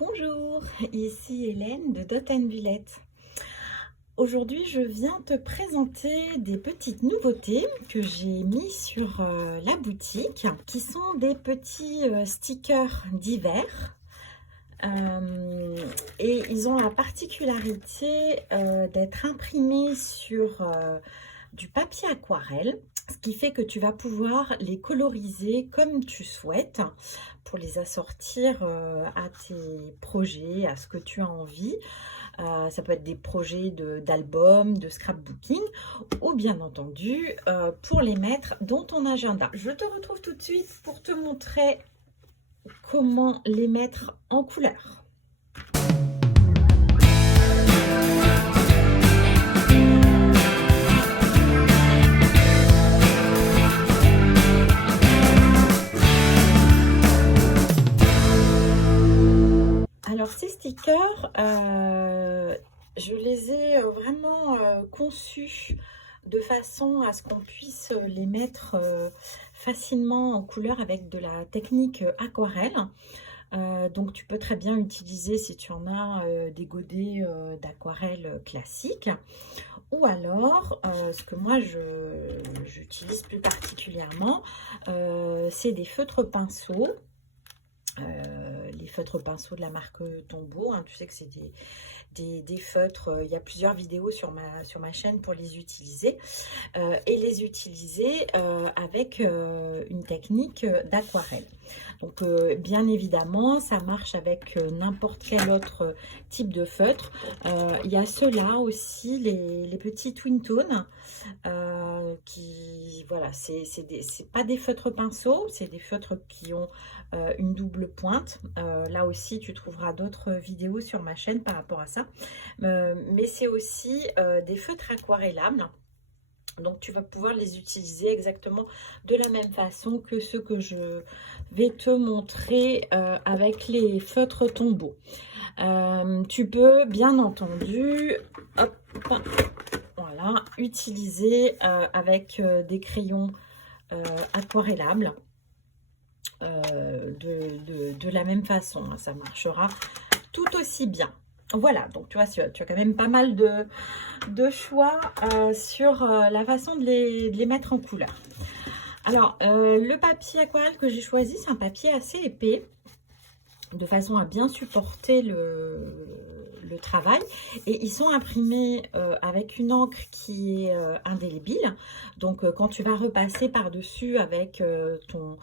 Bonjour, ici Hélène de Dot Bullet. Aujourd'hui, je viens te présenter des petites nouveautés que j'ai mis sur la boutique, qui sont des petits stickers d'hiver. Et ils ont la particularité d'être imprimés sur du papier aquarelle, ce qui fait que tu vas pouvoir les coloriser comme tu souhaites pour les assortir à tes projets, à ce que tu as envie. Ça peut être des projets d'albums, de scrapbooking, ou bien entendu pour les mettre dans ton agenda. Je te retrouve tout de suite pour te montrer comment les mettre en couleur. Alors ces stickers, je les ai vraiment conçus de façon à ce qu'on puisse les mettre facilement en couleur avec de la technique aquarelle. Donc tu peux très bien utiliser, si tu en as, des godets d'aquarelle classiques, ou alors ce que moi j'utilise plus particulièrement, c'est des feutres pinceaux. Les feutres pinceaux de la marque Tombow, hein, tu sais que c'est des feutres, il y a plusieurs vidéos sur ma chaîne pour les utiliser, et les utiliser avec une technique d'aquarelle. Donc bien évidemment ça marche avec n'importe quel autre type de feutre. Il y a ceux-là aussi, les petits Twin Tone, qui voilà, c'est pas des feutres pinceaux, c'est des feutres qui ont une double pointe. Là aussi tu trouveras d'autres vidéos sur ma chaîne par rapport à ça, mais c'est aussi des feutres aquarellables. Donc tu vas pouvoir les utiliser exactement de la même façon que ceux que je vais te montrer avec les feutres Tombow. Tu peux bien entendu, hop, voilà, utiliser avec des crayons aquarellables de la même façon. Ça marchera tout aussi bien. Voilà, donc tu vois, tu as quand même pas mal de choix sur la façon de les mettre en couleur. Alors, le papier aquarelle que j'ai choisi, c'est un papier assez épais, de façon à bien supporter le travail. Et ils sont imprimés avec une encre qui est indélébile. Donc, quand tu vas repasser par-dessus avec ton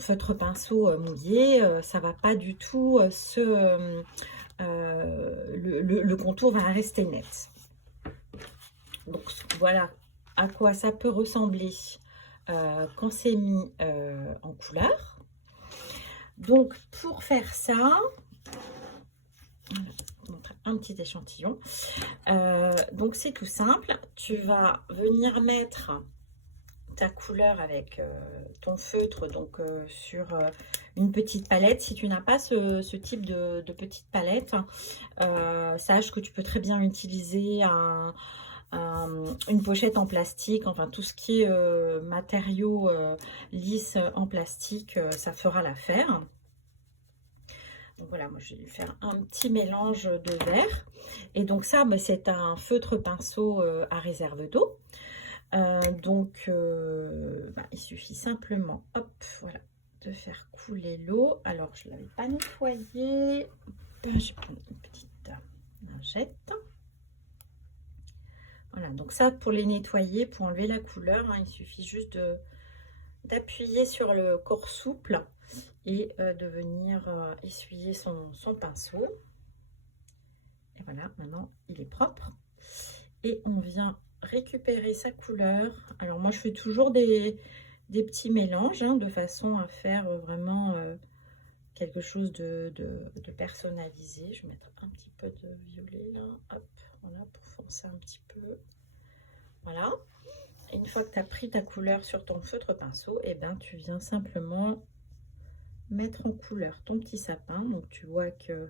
feutre pinceau mouillé, ça va pas du tout le contour va rester net. Donc voilà à quoi ça peut ressembler quand c'est mis en couleur. Donc pour faire ça, je vais vous montrer un petit échantillon. Donc c'est tout simple, tu vas venir mettre ta couleur avec ton feutre donc sur une petite palette. Si tu n'as pas ce type de petite palette, sache que tu peux très bien utiliser une pochette en plastique, enfin tout ce qui est matériaux lisses en plastique, ça fera l'affaire. Donc voilà, moi je vais faire un petit mélange de verre. Et donc ça, bah, c'est un feutre pinceau à réserve d'eau. Il suffit simplement, hop, voilà, de faire couler l'eau. Alors, je ne l'avais pas nettoyé. J'ai pris une petite lingette. Voilà, donc ça, pour les nettoyer, pour enlever la couleur, hein, il suffit juste d'appuyer sur le corps souple et de venir essuyer son pinceau. Et voilà, maintenant, il est propre. Et on vient récupérer sa couleur. Alors moi je fais toujours des petits mélanges, hein, de façon à faire vraiment quelque chose de personnalisé. Je vais mettre un petit peu de violet là, hop, voilà, pour foncer un petit peu. Voilà. Et une fois que tu as pris ta couleur sur ton feutre pinceau, et ben tu viens simplement mettre en couleur ton petit sapin. Donc tu vois que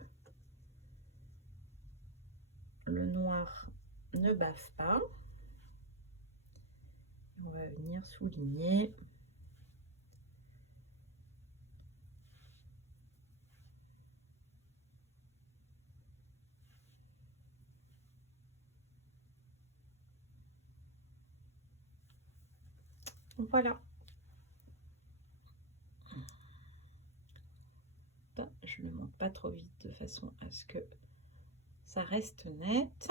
le noir ne bave pas. On va venir souligner. Voilà. Je ne monte pas trop vite de façon à ce que ça reste net.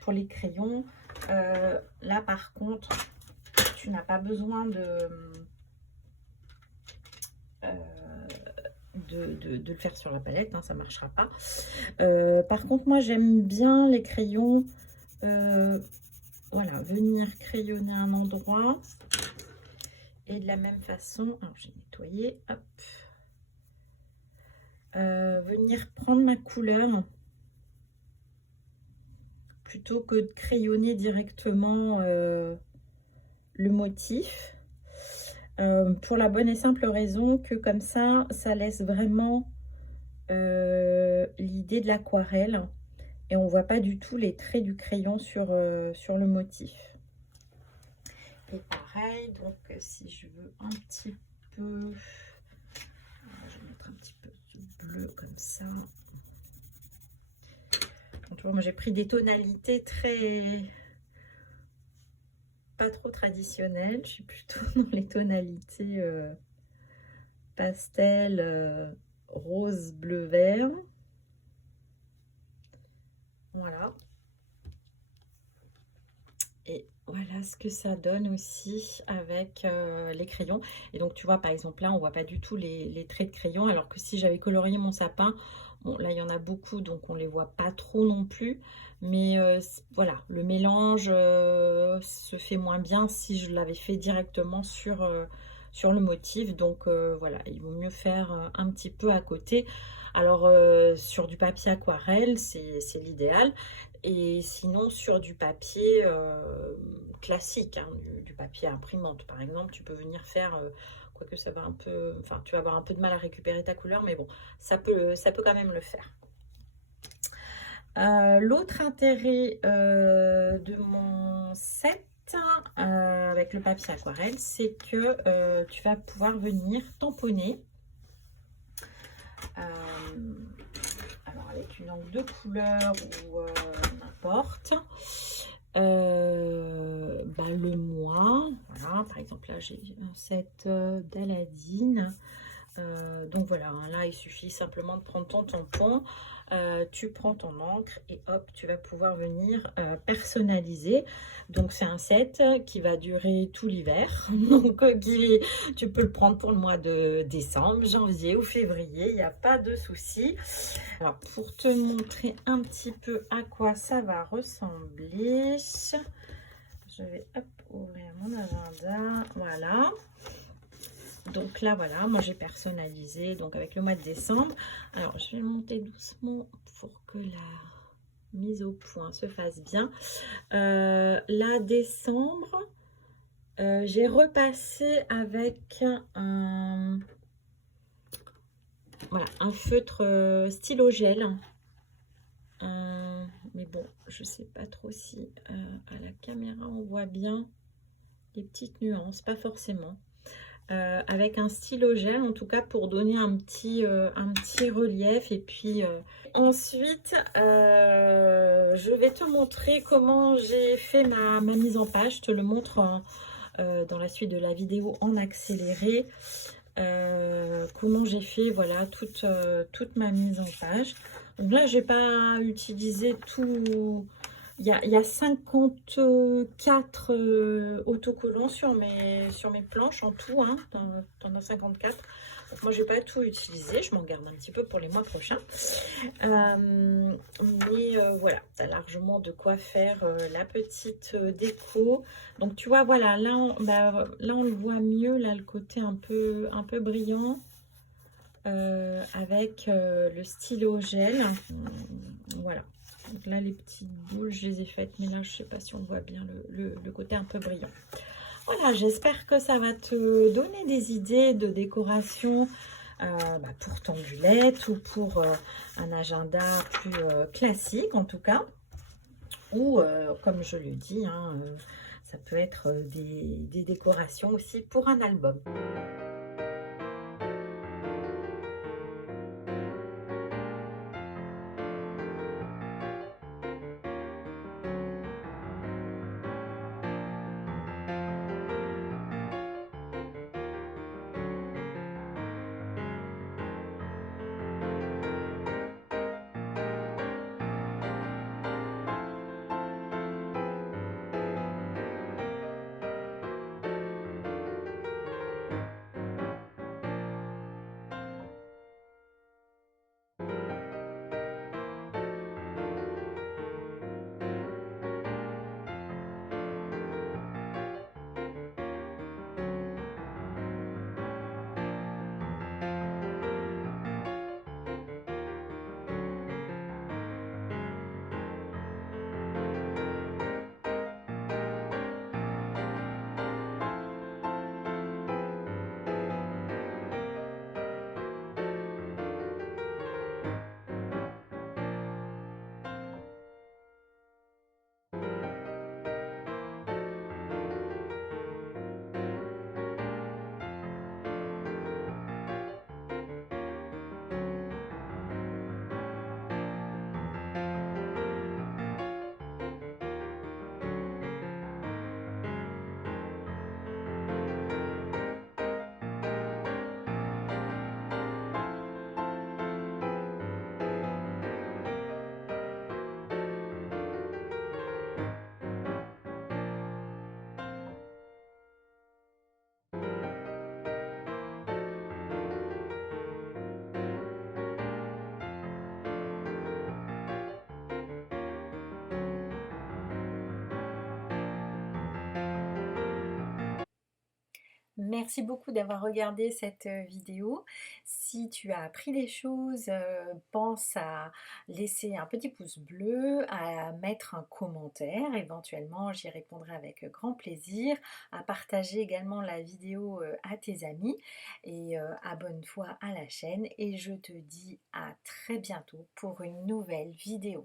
Pour les crayons, là par contre, tu n'as pas besoin de le faire sur la palette, hein, ça ne marchera pas. Par contre, moi j'aime bien les crayons, voilà, venir crayonner un endroit et de la même façon, alors j'ai nettoyé, hop, venir prendre ma couleur plutôt que de crayonner directement le motif. Pour la bonne et simple raison que comme ça laisse vraiment l'idée de l'aquarelle et on voit pas du tout les traits du crayon sur le motif. Et pareil, donc si je veux un petit peu, je vais mettre un petit peu de bleu comme ça. Donc, tu vois, moi j'ai pris des tonalités très pas trop traditionnelles, je suis plutôt dans les tonalités pastel, rose, bleu, vert. Voilà. Et voilà ce que ça donne aussi avec les crayons. Et donc tu vois, par exemple là, on voit pas du tout les traits de crayon, alors que si j'avais colorié mon sapin, bon là il y en a beaucoup, donc on les voit pas trop non plus. Mais voilà, le mélange se fait moins bien si je l'avais fait directement sur le motif. Donc voilà, il vaut mieux faire un petit peu à côté. Alors sur du papier aquarelle, c'est l'idéal. Et sinon, sur du papier classique, hein, du papier imprimante, par exemple, tu peux venir faire, quoique ça va un peu, enfin, tu vas avoir un peu de mal à récupérer ta couleur, mais bon, ça peut quand même le faire. L'autre intérêt de mon set avec le papier aquarelle, c'est que tu vas pouvoir venir tamponner. Alors avec une encre de couleur ou n'importe, le mois, voilà, par exemple là j'ai un set d'Aladine, donc voilà, là il suffit simplement de prendre ton tampon, tu prends ton encre et hop, tu vas pouvoir venir personnaliser. Donc c'est un set qui va durer tout l'hiver, donc tu peux le prendre pour le mois de décembre, janvier ou février, il n'y a pas de souci. Alors pour te montrer un petit peu à quoi ça va ressembler, je vais hop, ouvrir mon agenda, voilà. Donc là, voilà, moi j'ai personnalisé donc avec le mois de décembre. Alors, je vais monter doucement pour que la mise au point se fasse bien. Là, décembre, j'ai repassé avec voilà, un feutre stylo gel. Mais bon, je sais pas trop si à la caméra on voit bien les petites nuances, pas forcément. Avec un stylo gel en tout cas pour donner un petit relief. Et puis ensuite je vais te montrer comment j'ai fait ma mise en page. Je te le montre dans la suite de la vidéo en accéléré, comment j'ai fait, voilà, toute ma mise en page. Donc là j'ai pas utilisé tout. Il y a 54 autocollants sur mes planches en tout, hein. T'en as 54. Donc moi, je vais pas tout utiliser. Je m'en garde un petit peu pour les mois prochains. Voilà, tu as largement de quoi faire la petite déco. Donc tu vois, voilà, là on le voit mieux, là, le côté un peu brillant. Avec le stylo gel. Voilà. Donc là, les petites boules, je les ai faites, mais là, je sais pas si on voit bien le côté un peu brillant. Voilà, j'espère que ça va te donner des idées de décoration pour ton bullet ou pour un agenda plus classique, en tout cas. Ou, comme je le dis, hein, ça peut être des décorations aussi pour un album. Merci beaucoup d'avoir regardé cette vidéo. Si tu as appris des choses, pense à laisser un petit pouce bleu, à mettre un commentaire, éventuellement j'y répondrai avec grand plaisir, à partager également la vidéo, à tes amis et abonne-toi à la chaîne et je te dis à très bientôt pour une nouvelle vidéo.